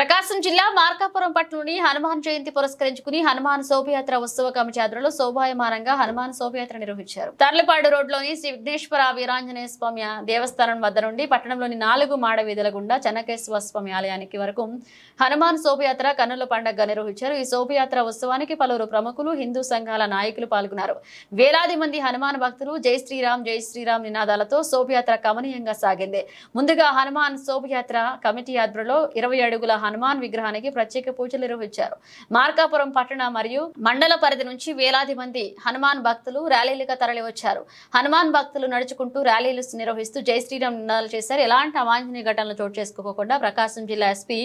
ప్రకాశం జిల్లా మార్కాపురం పట్టణంలోని హనుమాన్ జయంతి పురస్కరించుకుని హనుమాన్ శోభయాత్ర ఉత్సవ కమిటీ ఆధ్వర్యంలో శోభాయమానంగా హనుమాన్ శోభయాత్ర నిర్వహించారు. తర్లపాడు రోడ్లోని శ్రీ విఘ్నేశ్వర వీరాంజనేయ స్వామి దేవస్థానం వద్ద నుండి పట్టణంలోని 4 మాడ వీధుల గుండా చెన్నకేశ్వర స్వామి ఆలయానికి వరకు హనుమాన్ శోభయాత్ర కన్నుల పండుగగా నిర్వహించారు. ఈ శోభయాత్ర ఉత్సవానికి పలువురు ప్రముఖులు, హిందూ సంఘాల నాయకులు పాల్గొన్నారు. వేలాది మంది హనుమాన్ భక్తులు జై శ్రీరామ్ నినాదాలతో శోభయాత్ర కమనీయంగా సాగింది. ముందుగా హనుమాన్ శోభయాత్ర కమిటీ ఆధ్వర్యంలో 20 అడుగుల హనుమాన్ విగ్రహానికి ప్రత్యేక పూజలు నిర్వహించారు. మార్కాపురం పట్టణ మరియు మండల పరిధి నుంచి వేలాది మంది హనుమాన్ భక్తులు ర్యాలీలుగా తరలివచ్చారు. హనుమాన్ భక్తులు నడుచుకుంటూ ర్యాలీలు నిర్వహిస్తూ జై శ్రీరామ్ నినాదాలు చేశారు. ఎలాంటి అవాంఛనీయ ఘటనలు చోటు చేసుకోకుండా ప్రకాశం జిల్లా ఎస్పీ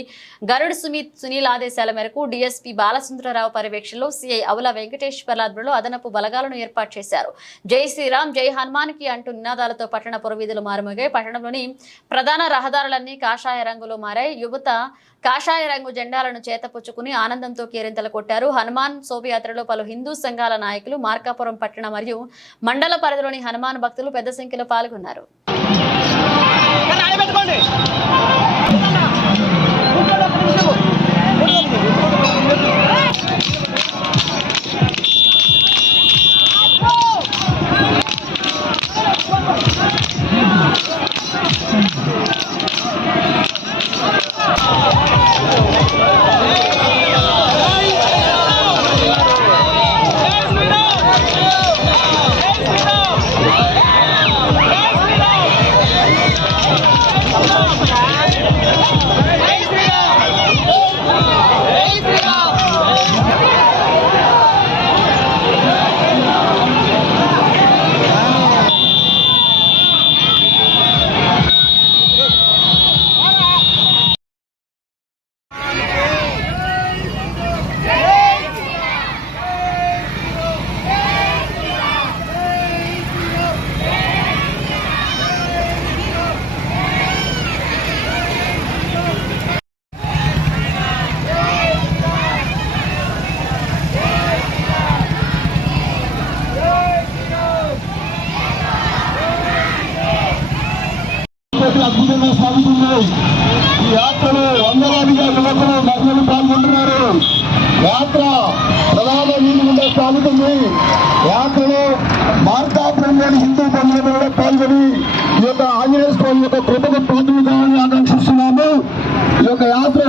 గరుడ్ సునీల్ ఆదేశాల మేరకు డిఎస్పీ బాలసుందరరావు పర్యవేక్షణలో సిఐ అవుల వెంకటేశ్వర్ల ఆధ్వర్యంలో అదనపు బలగాలను ఏర్పాటు చేశారు. జై శ్రీరామ్ జై హనుమాన్ కి అంటూ నినాదాలతో పట్టణ పురవీధులు మారుమోగాయి. పట్టణంలోని ప్రధాన రహదారులన్నీ కాషాయ రంగులో మారాయి. యువత కాషాయ రంగు జెండాలను చేతపుచ్చుకుని ఆనందంతో కేరింతలు కొట్టారు. హనుమాన్ శోభయాత్రలో పలు హిందూ సంఘాల నాయకులు, మార్కాపురం పట్టణ మరియు మండల పరిధిలోని హనుమాన్ భక్తులు పెద్ద సంఖ్యలో పాల్గొన్నారు. అద్భుతంగా సాగుతున్నాయి. ఈ యాత్రలో వందలాదిగా యువకులు మహిళలు పాల్గొంటున్నారు. యాత్ర ప్రధాన వీధి గుండా సాగుతుంది. యాత్రలో మార్కాపురంలోని హిందూ బంధువులు కూడా పాల్గొని ఈ యొక్క ఆంజనేయ స్వామి యొక్క కృపకు పాత్రలు కావాలని ఆకాంక్షిస్తున్నాము. ఈ యొక్క యాత్ర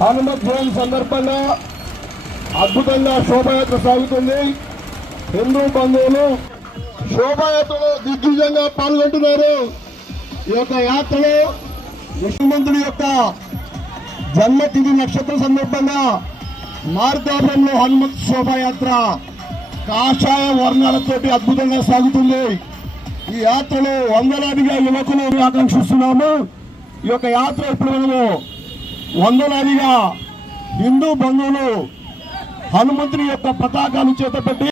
హనుమత్ జయంతి సందర్భంగా అద్భుతంగా శోభాయాత్ర సాగుతుంది. హిందూ బంధువులు శోభాయాత్రలో దిగ్విజయంగా పాల్గొంటున్నారు. ఈ యొక్క యాత్రలో విష్ణుమంతుడి యొక్క జన్మతిథి నక్షత్ర సందర్భంగా మార్గంలో హనుమత్ శోభాయాత్ర కాషాయ వర్ణాలతోటి అద్భుతంగా సాగుతుంది. ఈ యాత్రలో వందలాదిగా యువకులు ఆకాంక్షిస్తున్నాము. ఈ యొక్క యాత్ర ఇప్పుడు మనము వందలాదిగా హిందూ బంధువులు హనుమంతుని యొక్క పతాకాలు చేతపెట్టి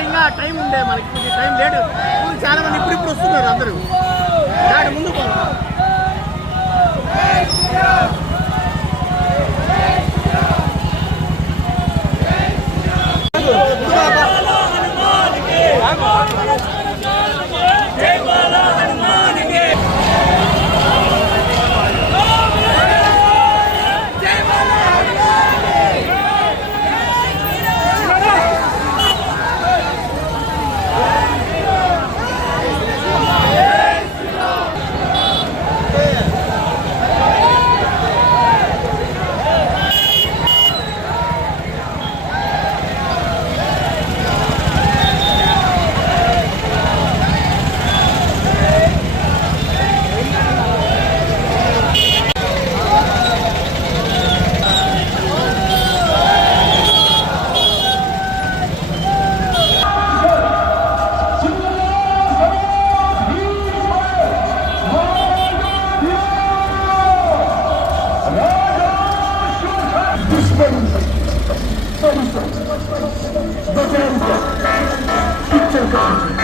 ఇంకా టైం ఉండే మనకి కొంచెం టైం లేడు. చాలా మంది ఇప్పుడు వస్తున్నారు అందరూ దాని ముందు Picture